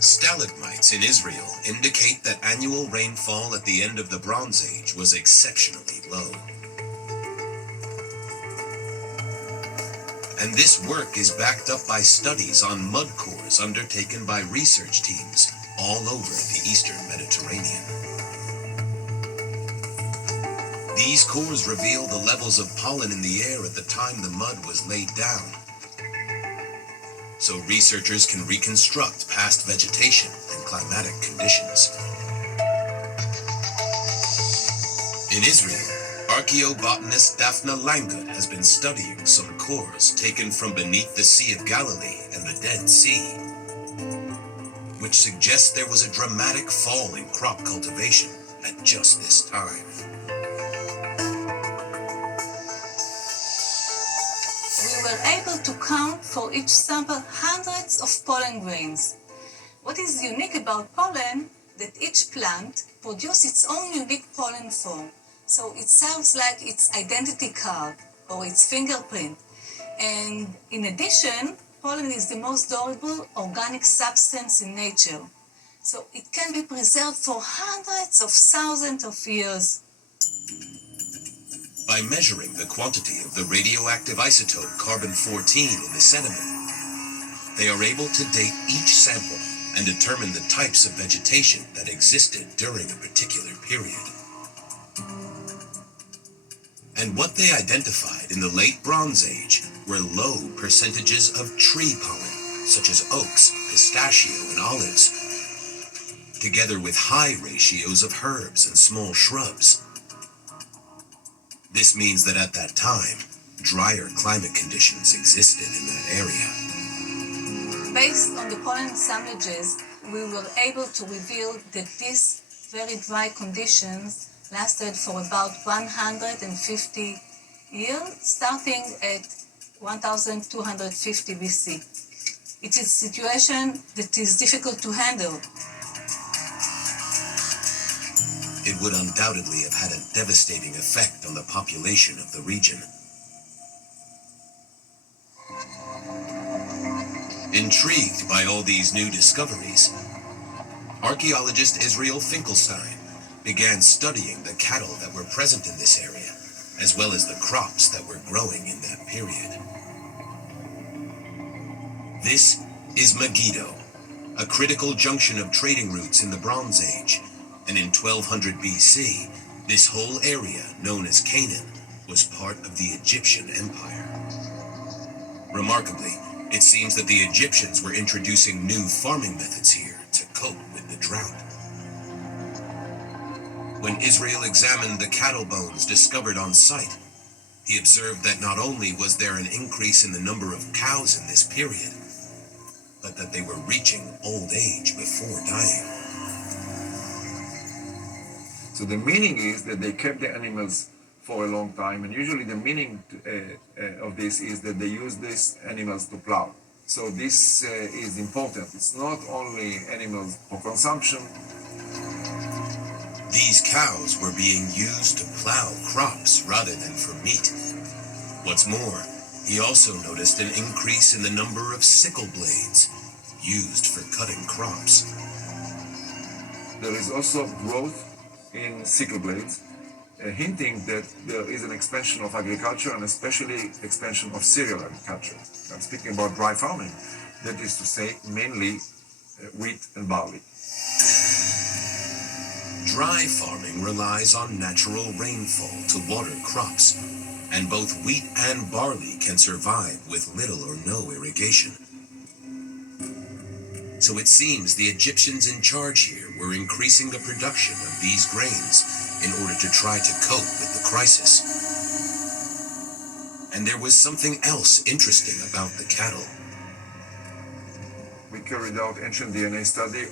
Stalagmites in Israel indicate that annual rainfall at the end of the Bronze Age was exceptionally low. And this work is backed up by studies on mud cores undertaken by research teams all over the eastern Mediterranean. These cores reveal the levels of pollen in the air at the time the mud was laid down, so researchers can reconstruct past vegetation and climatic conditions. In Israel, archaeobotanist Daphne Langut has been studying some cores taken from beneath the Sea of Galilee and the Dead Sea, which suggests there was a dramatic fall in crop cultivation at just this time. We were able to count for each sample hundreds of pollen grains. What is unique about pollen, that each plant produces its own unique pollen form. So it sounds like its identity card or its fingerprint. And in addition, pollen is the most durable organic substance in nature. So it can be preserved for hundreds of thousands of years. By measuring the quantity of the radioactive isotope carbon-14 in the sediment, they are able to date each sample and determine the types of vegetation that existed during a particular period. And what they identified in the late Bronze Age were low percentages of tree pollen, such as oaks, pistachio, and olives, together with high ratios of herbs and small shrubs. This means that at that time, drier climate conditions existed in that area. Based on the pollen assemblages, we were able to reveal that these very dry conditions lasted for about 150 years, starting at 1250 BC. It is a situation that is difficult to handle. It would undoubtedly have had a devastating effect on the population of the region. Intrigued by all these new discoveries, archaeologist Israel Finkelstein began studying the cattle that were present in this area, as well as the crops that were growing in that period. This is Megiddo, a critical junction of trading routes in the Bronze Age, and in 1200 BC, this whole area, known as Canaan, was part of the Egyptian Empire. Remarkably, it seems that the Egyptians were introducing new farming methods here to cope with the drought. When Israel examined the cattle bones discovered on site, he observed that not only was there an increase in the number of cows in this period, but that they were reaching old age before dying. So the meaning is that they kept the animals for a long time, and usually the meaning of this is that they use these animals to plow. So this is important. It's not only animals for consumption. These cows were being used to plow crops rather than for meat. What's more, he also noticed an increase in the number of sickle blades used for cutting crops. There is also growth in sickle blades, hinting that there is an expansion of agriculture and especially expansion of cereal agriculture. I'm speaking about dry farming, that is to say mainly wheat and barley. Dry farming relies on natural rainfall to water crops, and both wheat and barley can survive with little or no irrigation. So it seems the Egyptians in charge here were increasing the production of these grains in order to try to cope with the crisis. And there was something else interesting about the cattle. We carried out ancient DNA study,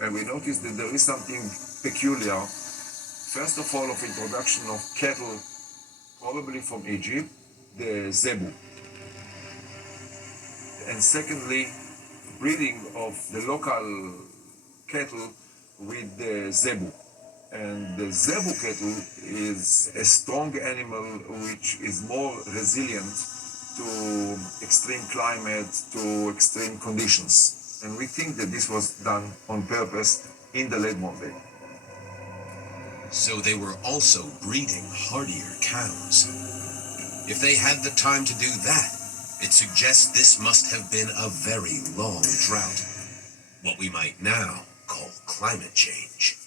and we noticed that there is something peculiar. First of all, of introduction of cattle, probably from Egypt, the zebu. And secondly, breeding of the local cattle with the zebu. And the zebu cattle is a strong animal which is more resilient to extreme climate, to extreme conditions. And we think that this was done on purpose in the late Monday. So they were also breeding hardier cows. If they had the time to do that, it suggests this must have been a very long drought, what we might now call climate change.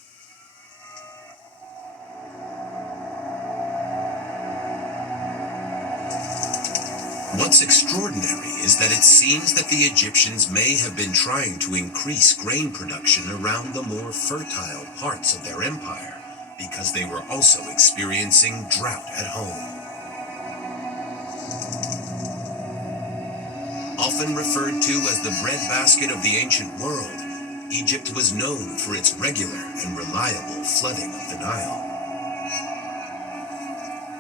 What's extraordinary is that it seems that the Egyptians may have been trying to increase grain production around the more fertile parts of their empire, because they were also experiencing drought at home. Often referred to as the breadbasket of the ancient world, Egypt was known for its regular and reliable flooding of the Nile.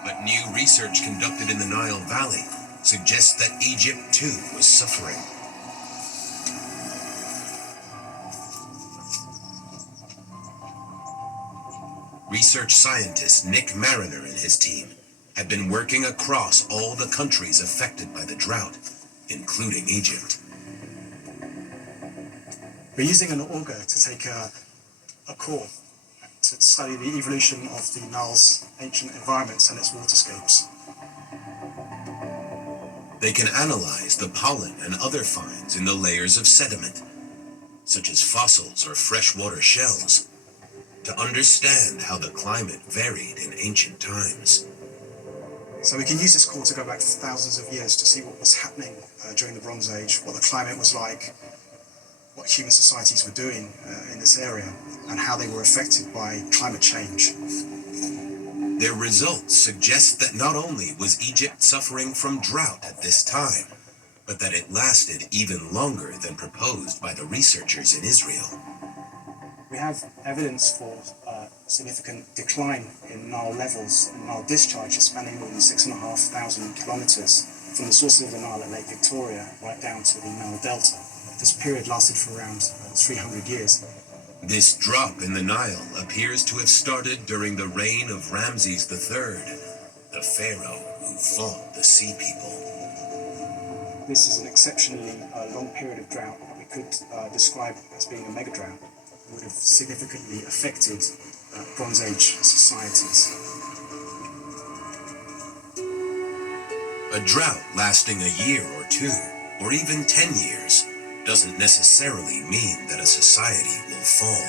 But new research conducted in the Nile Valley suggests that Egypt too was suffering. Research scientist Nick Mariner and his team have been working across all the countries affected by the drought, including Egypt. We're using an auger to take a core to study the evolution of the Nile's ancient environments and its waterscapes. They can analyze the pollen and other finds in the layers of sediment, such as fossils or freshwater shells, to understand how the climate varied in ancient times. So we can use this core to go back thousands of years to see what was happening during the Bronze Age, what the climate was like, what human societies were doing in this area, and how they were affected by climate change. Their results suggest that not only was Egypt suffering from drought at this time, but that it lasted even longer than proposed by the researchers in Israel. We have evidence for significant decline in Nile levels and Nile discharges spanning more than 6,500 kilometers from the sources of the Nile at Lake Victoria right down to the Nile Delta. This period lasted for around 300 years. This drop in the Nile appears to have started during the reign of Ramses III, the pharaoh who fought the Sea People. This is an exceptionally long period of drought that we could describe as being a mega drought. It would have significantly affected Bronze Age societies. A drought lasting a year or two, or even 10 years, doesn't necessarily mean that a society will fall.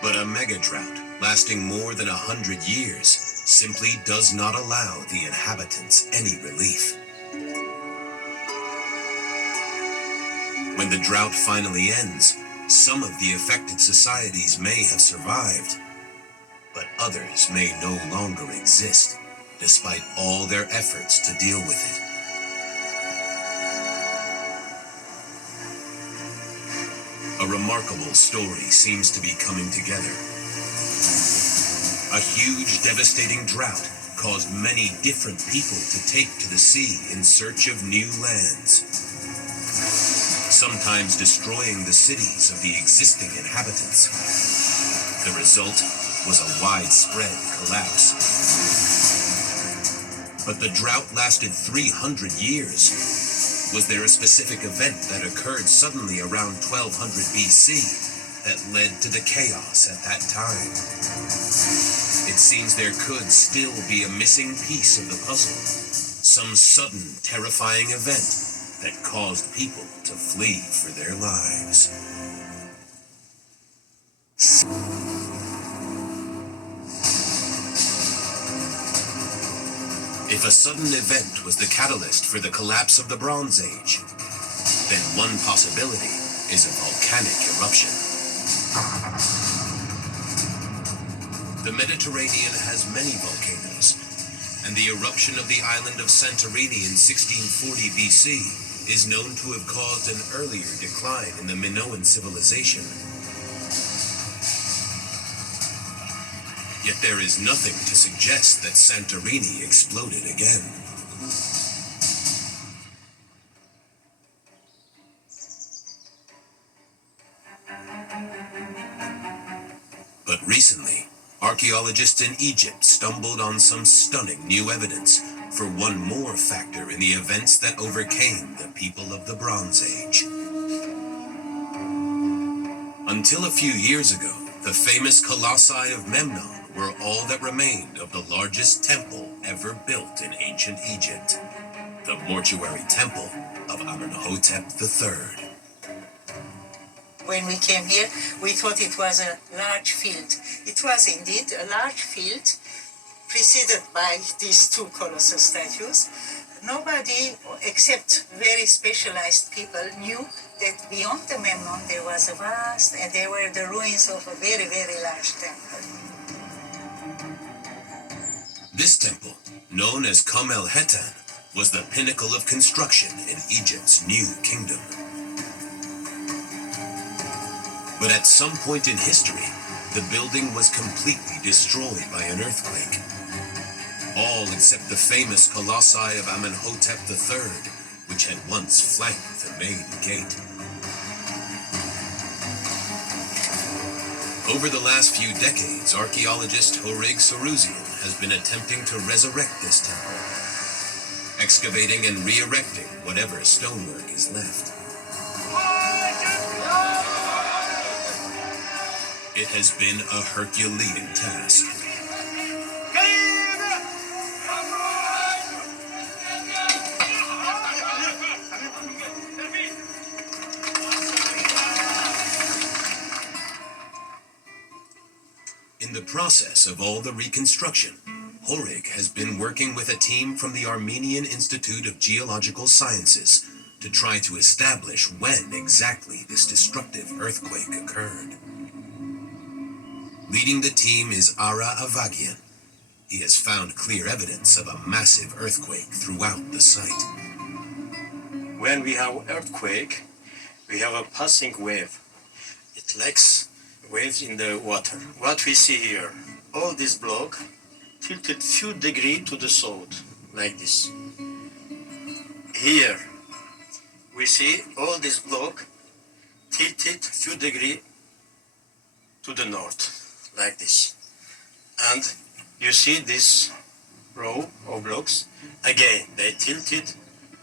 But a mega drought lasting more than 100 years simply does not allow the inhabitants any relief. When the drought finally ends, some of the affected societies may have survived, but others may no longer exist, despite all their efforts to deal with it. A remarkable story seems to be coming together. A huge, devastating drought caused many different people to take to the sea in search of new lands, sometimes destroying the cities of the existing inhabitants. The result was a widespread collapse. But the drought lasted 300 years. Was there a specific event that occurred suddenly around 1200 BC that led to the chaos at that time? It seems there could still be a missing piece of the puzzle, some sudden, terrifying event that caused people to flee for their lives. If a sudden event was the catalyst for the collapse of the Bronze Age, then one possibility is a volcanic eruption. The Mediterranean has many volcanoes, and the eruption of the island of Santorini in 1640 BC is known to have caused an earlier decline in the Minoan civilization. Yet there is nothing to suggest that Santorini exploded again. But recently, archaeologists in Egypt stumbled on some stunning new evidence for one more factor in the events that overcame the people of the Bronze Age. Until a few years ago, the famous colossi of Memnon were all that remained of the largest temple ever built in ancient Egypt, the mortuary temple of Amenhotep III. When we came here, we thought it was a large field. It was indeed a large field, preceded by these two colossal statues. Nobody, except very specialized people, knew that beyond the Memnon there was a vast, and there were the ruins of a very, very large temple. This temple, known as Kom el Hetan, was the pinnacle of construction in Egypt's new kingdom. But at some point in history, the building was completely destroyed by an earthquake. All except the famous colossi of Amenhotep III, which had once flanked the main gate. Over the last few decades, archaeologist Horig Saruzian has been attempting to resurrect this temple, excavating and re-erecting whatever stonework is left. It has been a Herculean task. In the process of all the reconstruction, Horig has been working with a team from the Armenian Institute of Geological Sciences to try to establish when exactly this destructive earthquake occurred. Leading the team is Ara Avagian. He has found clear evidence of a massive earthquake throughout the site. When we have earthquake, we have a passing wave. It lacks waves in the water. What we see here, all this block tilted few degrees to the south, like this. Here, we see all this block tilted few degrees to the north, like this. And you see this row of blocks, again, they tilted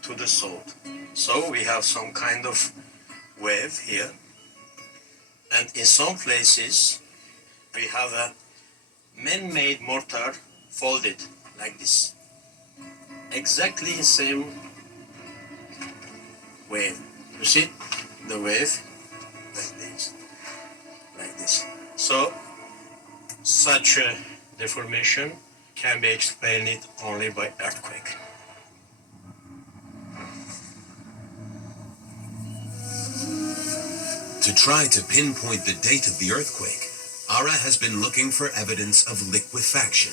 to the south. So we have some kind of wave here. And in some places, we have a man-made mortar folded like this. Exactly the same wave. You see the wave like this. So such a deformation can be explained only by earthquake. To try to pinpoint the date of the earthquake, Ara has been looking for evidence of liquefaction.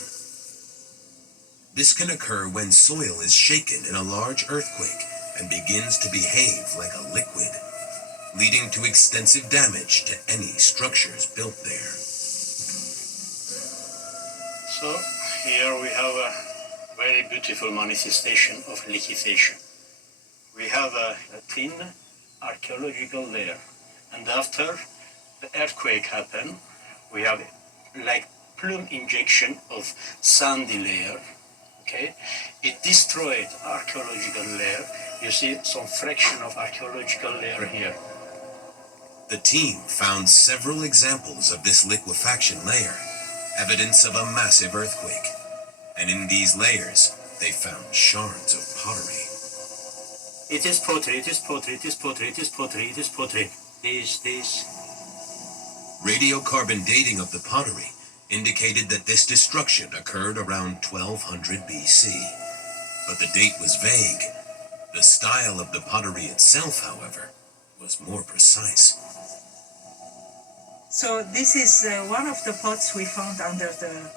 This can occur when soil is shaken in a large earthquake and begins to behave like a liquid, leading to extensive damage to any structures built there. So here we have a very beautiful manifestation of liquefaction. We have a thin archaeological layer, and after the earthquake happened, we have like plume injection of sandy layer. Okay, it destroyed archaeological layer. You see some fraction of archaeological layer here. The team found several examples of this liquefaction layer, evidence of a massive earthquake. And in these layers, they found shards of pottery. It is pottery, it is pottery, it is pottery, it is pottery, it is pottery. These. Radiocarbon dating of the pottery indicated that this destruction occurred around 1200 BC. But the date was vague. The style of the pottery itself, however, was more precise. So this is one of the pots we found under the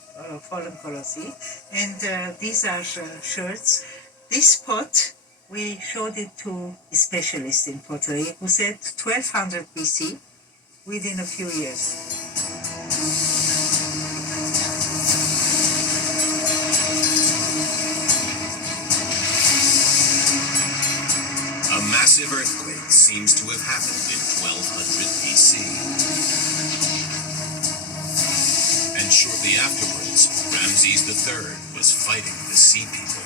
fallen colossi, and these are sherds. This pot, we showed it to a specialist in pottery who said 1200 BC within a few years. A massive earthquake seems to have happened in 1200 BC. And shortly afterwards, Ramses III was fighting the sea people.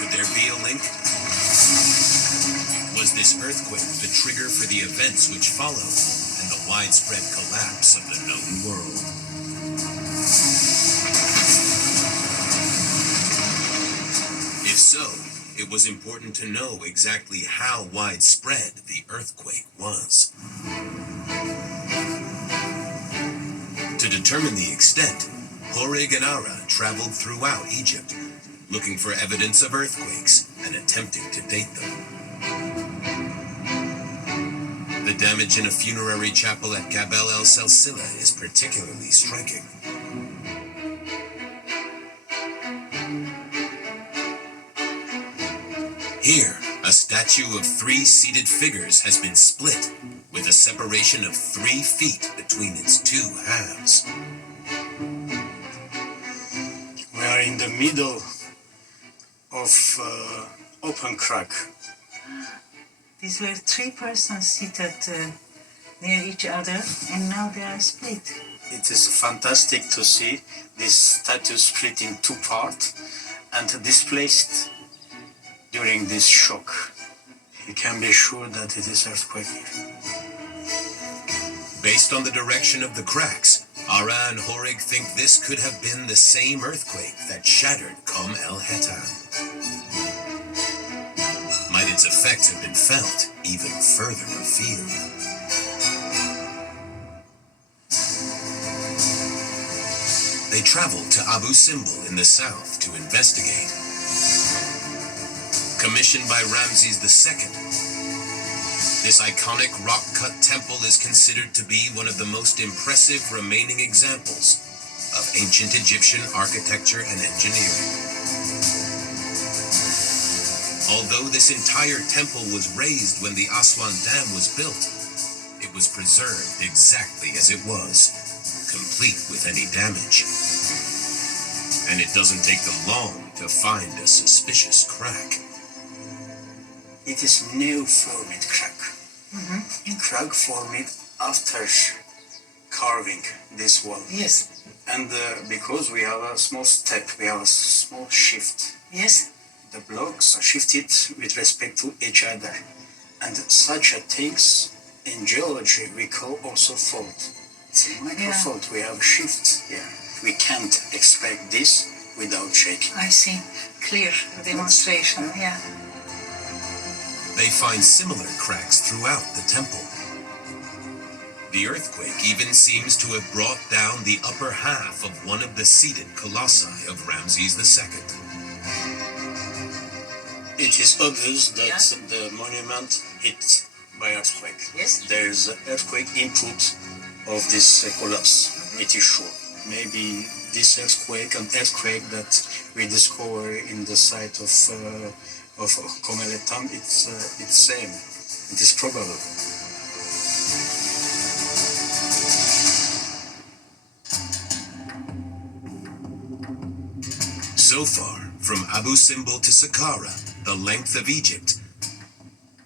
Could there be a link? Was this earthquake the trigger for the events which followed and the widespread collapse of the known world? If so, it was important to know exactly how widespread the earthquake was. To determine the extent, Horrig and Ara traveled throughout Egypt, looking for evidence of earthquakes and attempting to date them. The damage in a funerary chapel at Gabel el Salsila is particularly striking. Here, a statue of 3 seated figures has been split, with a separation of 3 feet between its 2 halves. We are in the middle of open crack. These were 3 persons seated near each other, and now they are split. It is fantastic to see this statue split in 2 parts and displaced during this shock. You can be sure that it is earthquake here. Based on the direction of the cracks, Ara and Horrig think this could have been the same earthquake that shattered Qom el-Hetan. Might its effects have been felt even further afield? They traveled to Abu Simbel in the south to investigate. Commissioned by Ramses II, this iconic rock-cut temple is considered to be one of the most impressive remaining examples of ancient Egyptian architecture and engineering. Although this entire temple was razed when the Aswan Dam was built, it was preserved exactly as it was, complete with any damage. And it doesn't take them long to find a suspicious crack. It is new formed crack. Crack formed after carving this wall. Yes. And because we have a small step, we have a small shift. Yes. The blocks are shifted with respect to each other. And such a things in geology we call also fault. It's a micro fault. We have a shift here. We can't expect this without shaking. I see. Clear demonstration. Yeah. They find similar cracks throughout the temple. The earthquake even seems to have brought down the upper half of one of the seated colossi of Ramses II. It is obvious that the monument hit by earthquake. Yes. There is an earthquake input of this colossus. It is sure. Maybe this earthquake, an earthquake that we discover in the site of Qom el-Hetan, it's same. It is probable. So far, from Abu Simbel to Saqqara, the length of Egypt,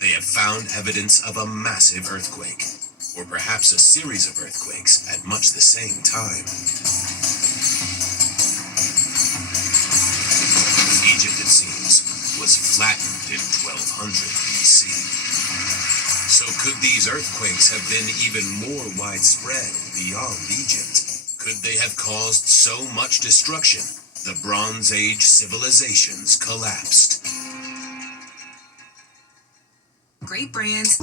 they have found evidence of a massive earthquake, or perhaps a series of earthquakes at much the same time. Egypt, it seems, was flattened in 1200 BC. So could these earthquakes have been even more widespread beyond Egypt? Could they have caused so much destruction the Bronze Age civilizations collapsed? Great brands.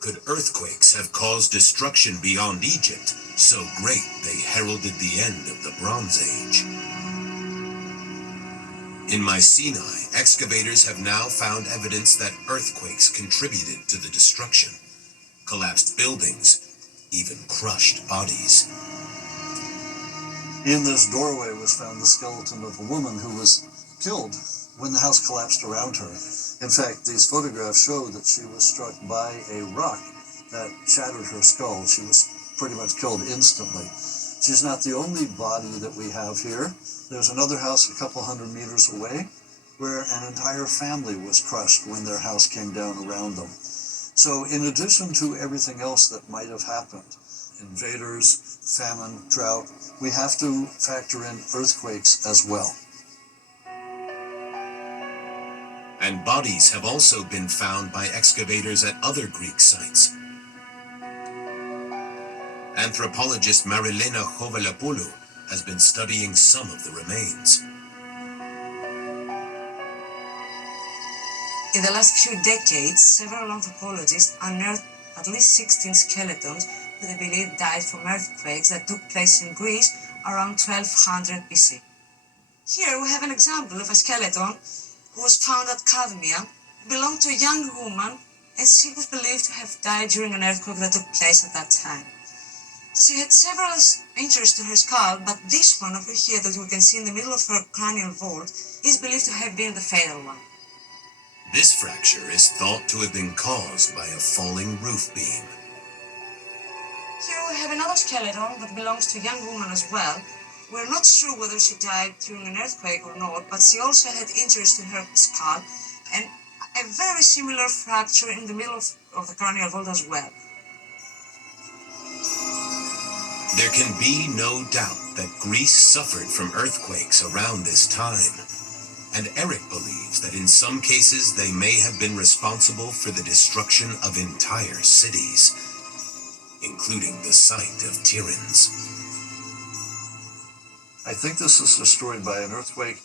Could earthquakes have caused destruction beyond Egypt, so great they heralded the end of the Bronze Age? In Mycenae, excavators have now found evidence that earthquakes contributed to the destruction. Collapsed buildings, even crushed bodies. In this doorway was found the skeleton of a woman who was killed when the house collapsed around her. In fact, these photographs show that she was struck by a rock that shattered her skull. She was pretty much killed instantly. She's not the only body that we have here. There's another house a couple hundred meters away where an entire family was crushed when their house came down around them. So in addition to everything else that might have happened, invaders, famine, drought, we have to factor in earthquakes as well. And bodies have also been found by excavators at other Greek sites. Anthropologist Marilena Hovalapoulou has been studying some of the remains. In the last few decades, several anthropologists unearthed at least 16 skeletons who they believe died from earthquakes that took place in Greece around 1200 BC. Here we have an example of a skeleton who was found at Cadmia, belonged to a young woman, and she was believed to have died during an earthquake that took place at that time. She had several injuries to her skull, but this one over here that we can see in the middle of her cranial vault is believed to have been the fatal one. This fracture is thought to have been caused by a falling roof beam. Here we have another skeleton that belongs to a young woman as well. We're not sure whether she died during an earthquake or not, but she also had injuries to her skull and a very similar fracture in the middle of the cranial vault as well. There can be no doubt that Greece suffered from earthquakes around this time. And Eric believes that in some cases they may have been responsible for the destruction of entire cities, including the site of Tiryns. I think this is destroyed by an earthquake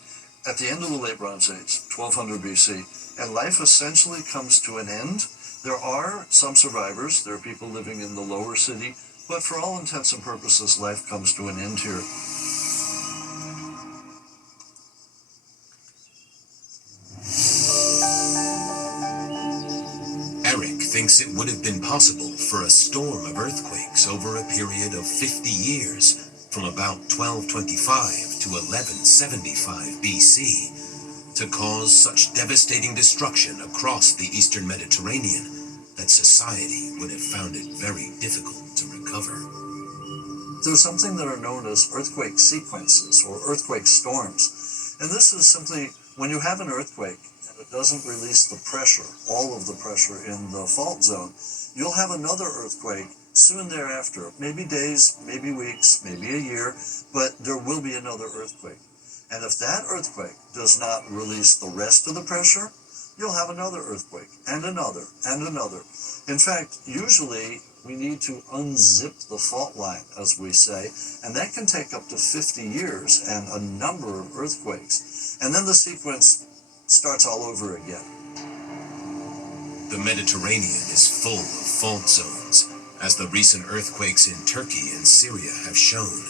at the end of the Late Bronze Age, 1200 BC, and life essentially comes to an end. There are some survivors, there are people living in the lower city, but for all intents and purposes, life comes to an end here. Eric thinks it would have been possible for a storm of earthquakes over a period of 50 years, from about 1225 to 1175 BC, to cause such devastating destruction across the Eastern Mediterranean that society would have found it very difficult to recover. There's something that are known as earthquake sequences or earthquake storms. And this is simply when you have an earthquake and it doesn't release the pressure, all of the pressure in the fault zone, you'll have another earthquake soon thereafter, maybe days, maybe weeks, maybe a year, but there will be another earthquake. And if that earthquake does not release the rest of the pressure, you'll have another earthquake, and another, and another. In fact, usually we need to unzip the fault line, as we say, and that can take up to 50 years and a number of earthquakes. And then the sequence starts all over again. The Mediterranean is full of fault zones, as the recent earthquakes in Turkey and Syria have shown,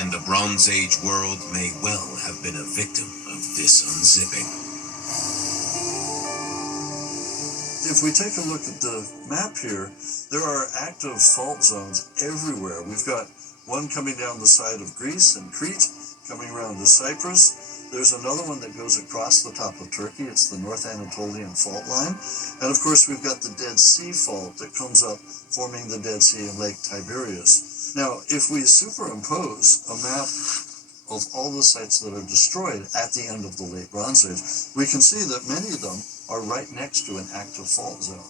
and the Bronze Age world may well have been a victim of this unzipping. If we take a look at the map here, there are active fault zones everywhere. We've got one coming down the side of Greece and Crete, coming around to Cyprus. There's another one that goes across the top of Turkey. It's the North Anatolian fault line. And of course, we've got the Dead Sea fault that comes up, forming the Dead Sea and Lake Tiberias. Now, if we superimpose a map of all the sites that are destroyed at the end of the Late Bronze Age, we can see that many of them are right next to an active fault zone.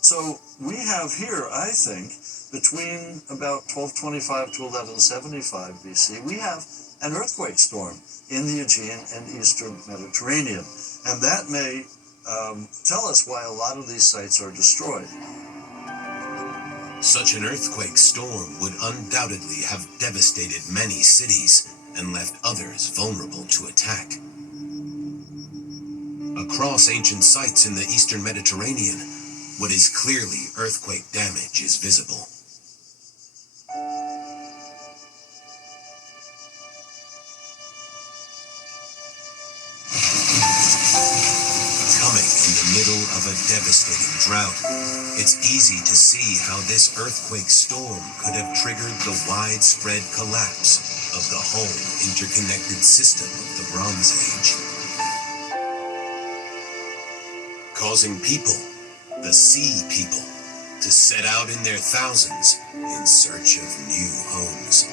So we have here, I think, between about 1225 to 1175 BC, we have an earthquake storm in the Aegean and Eastern Mediterranean. And that may tell us why a lot of these sites are destroyed. Such an earthquake storm would undoubtedly have devastated many cities and left others vulnerable to attack. Across ancient sites in the Eastern Mediterranean, what is clearly earthquake damage is visible. Coming in the middle of a devastating drought, it's easy to see how this earthquake storm could have triggered the widespread collapse of the whole interconnected system of the Bronze Age, causing people, the sea people, to set out in their thousands in search of new homes.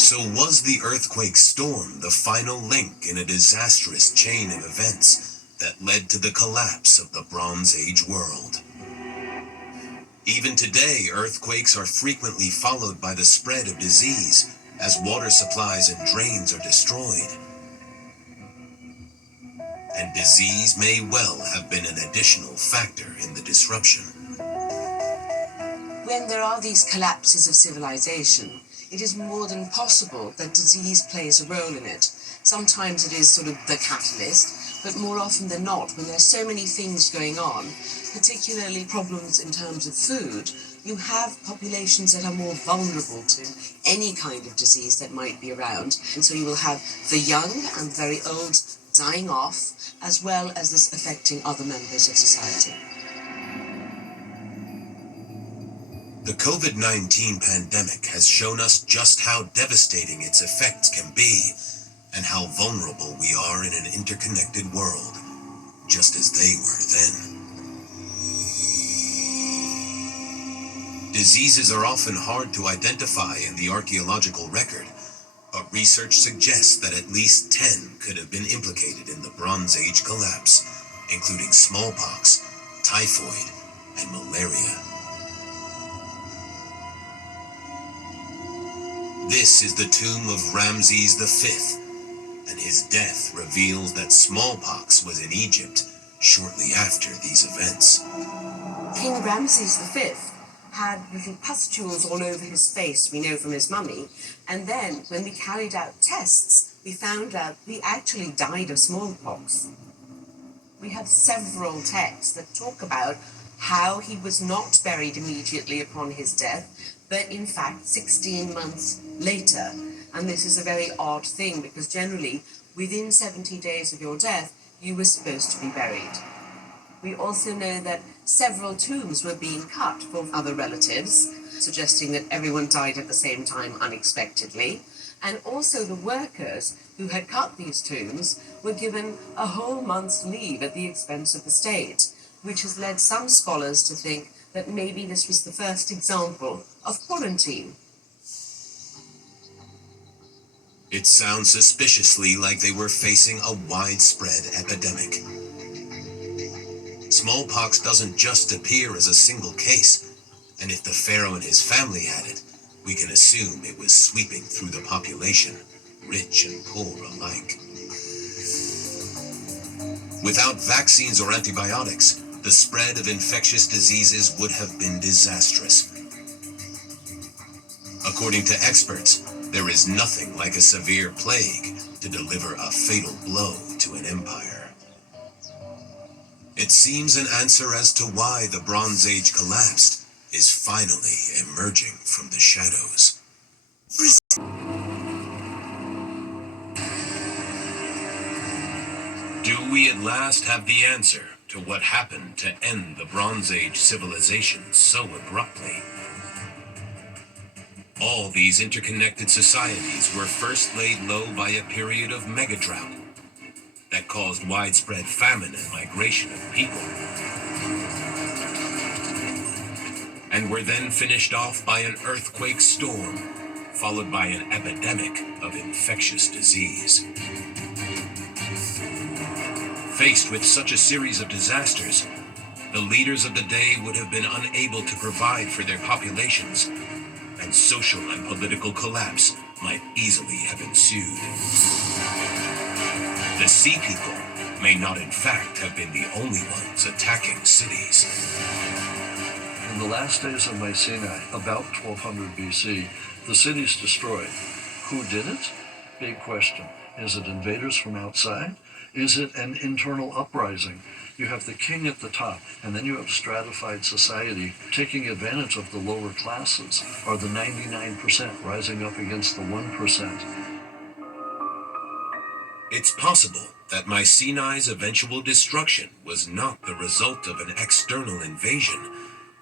So was the earthquake storm the final link in a disastrous chain of events that led to the collapse of the Bronze Age world? Even today, earthquakes are frequently followed by the spread of disease as water supplies and drains are destroyed. And disease may well have been an additional factor in the disruption. When there are these collapses of civilization, it is more than possible that disease plays a role in it. Sometimes it is sort of the catalyst, but more often than not, when there's so many things going on, particularly problems in terms of food, you have populations that are more vulnerable to any kind of disease that might be around. And so you will have the young and very old dying off, as well as this affecting other members of society. The COVID-19 pandemic has shown us just how devastating its effects can be and how vulnerable we are in an interconnected world, just as they were then. Diseases are often hard to identify in the archaeological record, but research suggests that at least 10 could have been implicated in the Bronze Age collapse, including smallpox, typhoid, and malaria. This is the tomb of Ramses V, and his death reveals that smallpox was in Egypt shortly after these events. King Ramses V had little pustules all over his face, we know from his mummy, and then when we carried out tests, we found out he actually died of smallpox. We have several texts that talk about how he was not buried immediately upon his death, but in fact 16 months later. And this is a very odd thing because generally within 70 days of your death, you were supposed to be buried. We also know that several tombs were being cut for other relatives, suggesting that everyone died at the same time unexpectedly. And also the workers who had cut these tombs were given a whole month's leave at the expense of the state, which has led some scholars to think that maybe this was the first example of quarantine. It sounds suspiciously like they were facing a widespread epidemic. Smallpox doesn't just appear as a single case, and if the pharaoh and his family had it, we can assume it was sweeping through the population, rich and poor alike. Without vaccines or antibiotics, the spread of infectious diseases would have been disastrous. According to experts, there is nothing like a severe plague to deliver a fatal blow to an empire. It seems an answer as to why the Bronze Age collapsed is finally emerging from the shadows. Do we at last have the answer to what happened to end the Bronze Age civilization so abruptly? All these interconnected societies were first laid low by a period of mega-drought that caused widespread famine and migration of people, and were then finished off by an earthquake storm, followed by an epidemic of infectious disease. Faced with such a series of disasters, the leaders of the day would have been unable to provide for their populations, and social and political collapse might easily have ensued. The Sea People may not in fact have been the only ones attacking cities. In the last days of Mycenae, about 1200 BC, the city's destroyed. Who did it? Big question. Is it invaders from outside? Is it an internal uprising? You have the king at the top, and then you have stratified society taking advantage of the lower classes, or the 99% rising up against the 1%. It's possible that Mycenae's eventual destruction was not the result of an external invasion,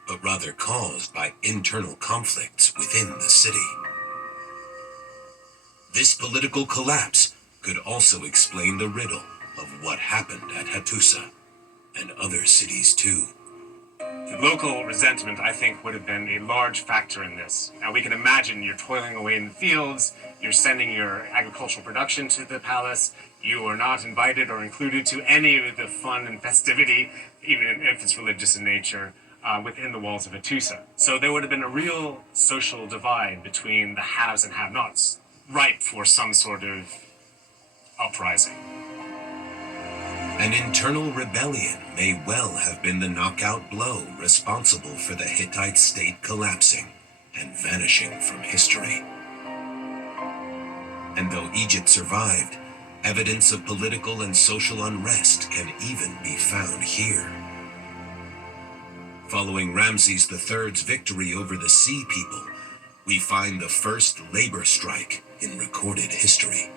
but rather caused by internal conflicts within the city. This political collapse could also explain the riddle of what happened at Hattusa and other cities too. Local resentment, I think, would have been a large factor in this. Now, we can imagine you're toiling away in the fields, you're sending your agricultural production to the palace, you are not invited or included to any of the fun and festivity, even if it's religious in nature, within the walls of Atusa. So there would have been a real social divide between the haves and have-nots, ripe for some sort of uprising. An internal rebellion may well have been the knockout blow responsible for the Hittite state collapsing and vanishing from history. And though Egypt survived, evidence of political and social unrest can even be found here. Following Ramses III's victory over the Sea People, we find the first labor strike in recorded history.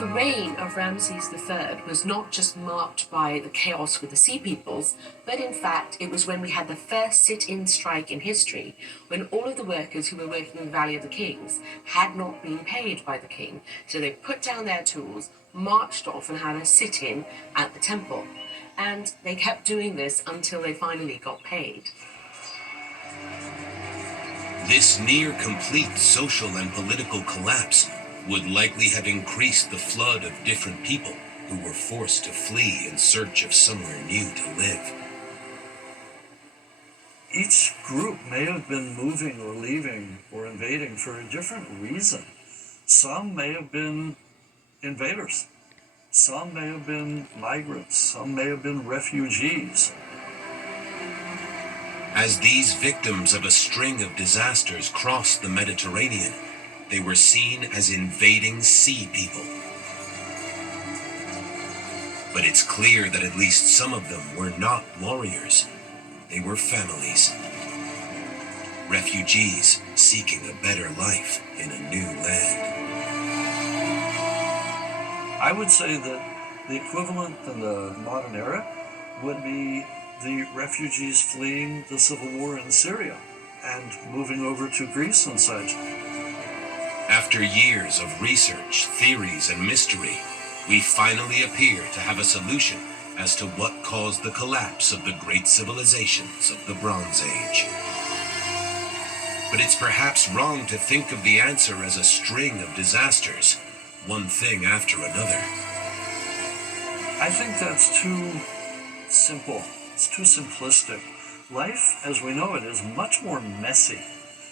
The reign of Ramses III was not just marked by the chaos with the Sea Peoples, but in fact it was when we had the first sit-in strike in history, when all of the workers who were working in the Valley of the Kings had not been paid by the king. So they put down their tools, marched off and had a sit-in at the temple. And they kept doing this until they finally got paid. This near-complete social and political collapse would likely have increased the flood of different people who were forced to flee in search of somewhere new to live. Each group may have been moving or leaving or invading for a different reason. Some may have been invaders. Some may have been migrants. Some may have been refugees. As these victims of a string of disasters crossed the Mediterranean, they were seen as invading sea people. But it's clear that at least some of them were not warriors. They were families. Refugees seeking a better life in a new land. I would say that the equivalent in the modern era would be the refugees fleeing the civil war in Syria and moving over to Greece and such. After years of research, theories, and mystery, we finally appear to have a solution as to what caused the collapse of the great civilizations of the Bronze Age. But it's perhaps wrong to think of the answer as a string of disasters, one thing after another. I think that's too simple. It's too simplistic. Life, as we know it, is much more messy.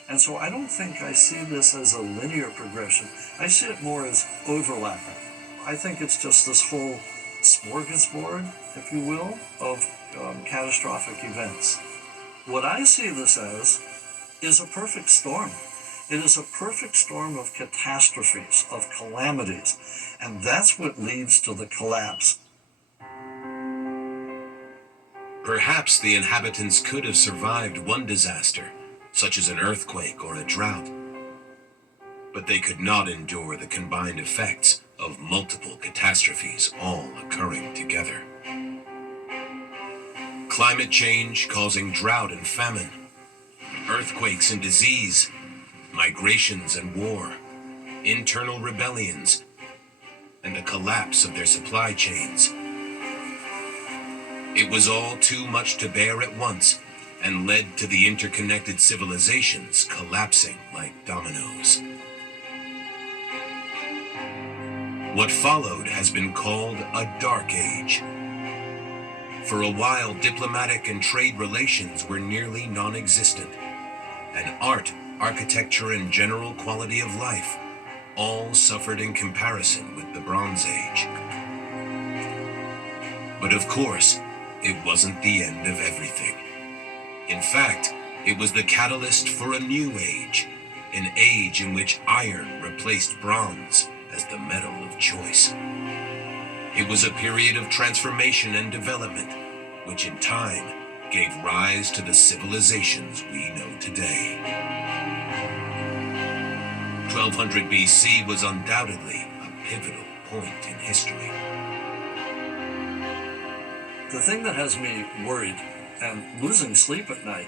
And so I don't think I see this as a linear progression. I see it more as overlapping. I think it's just this whole smorgasbord, if you will, of catastrophic events. What I see this as is a perfect storm. It is a perfect storm of catastrophes, of calamities, and that's what leads to the collapse. Perhaps the inhabitants could have survived one disaster, such as an earthquake or a drought, but they could not endure the combined effects of multiple catastrophes all occurring together. Climate change causing drought and famine, earthquakes and disease, migrations and war, internal rebellions, and the collapse of their supply chains. It was all too much to bear at once, and led to the interconnected civilizations collapsing like dominoes. What followed has been called a Dark Age. For a while, diplomatic and trade relations were nearly non-existent, and art, architecture, and general quality of life all suffered in comparison with the Bronze Age. But of course, it wasn't the end of everything. In fact, it was the catalyst for a new age, an age in which iron replaced bronze as the metal of choice. It was a period of transformation and development, which in time gave rise to the civilizations we know today. 1200 BC was undoubtedly a pivotal point in history. The thing that has me worried and losing sleep at night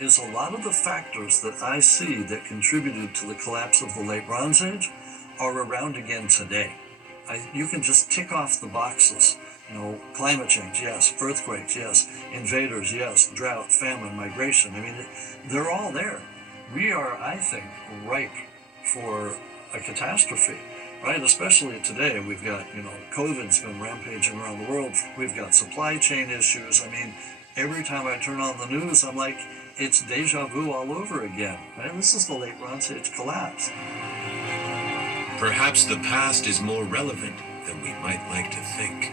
is a lot of the factors that I see that contributed to the collapse of the late Bronze Age are around again today. You can just tick off the boxes climate change, yes. Earthquakes, yes. Invaders, yes. Drought, famine, migration. I mean, they're all there. We are, I think, ripe for a catastrophe, right? Especially today, we've got, COVID's been rampaging around the world. We've got supply chain issues. I mean, every time I turn on the news, I'm like, it's deja vu all over again. Right? This is the late Bronze Age collapse. Perhaps the past is more relevant than we might like to think.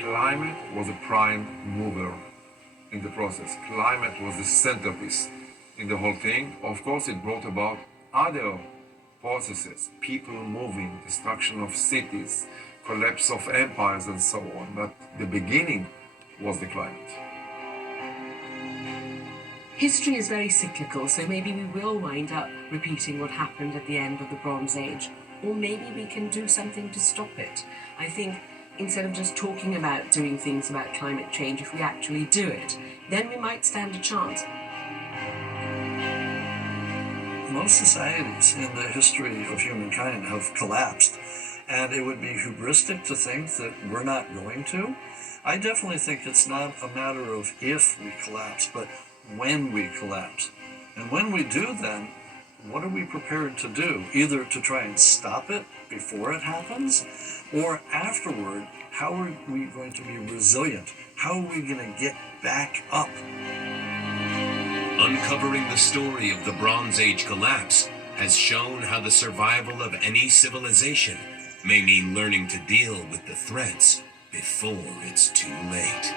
Climate was a prime mover in the process. Climate was the centerpiece in the whole thing. Of course, it brought about other processes, people moving, destruction of cities, collapse of empires, and so on. But the beginning was the climate. History is very cyclical, so maybe we will wind up repeating what happened at the end of the Bronze Age, or maybe we can do something to stop it. I think instead of just talking about doing things about climate change, if we actually do it, then we might stand a chance. Most societies in the history of humankind have collapsed, and it would be hubristic to think that we're not going to. I definitely think it's not a matter of if we collapse, but when we collapse. And when we do, then, what are we prepared to do? Either to try and stop it before it happens, or afterward, how are we going to be resilient? How are we going to get back up? Uncovering the story of the Bronze Age collapse has shown how the survival of any civilization may mean learning to deal with the threats before it's too late.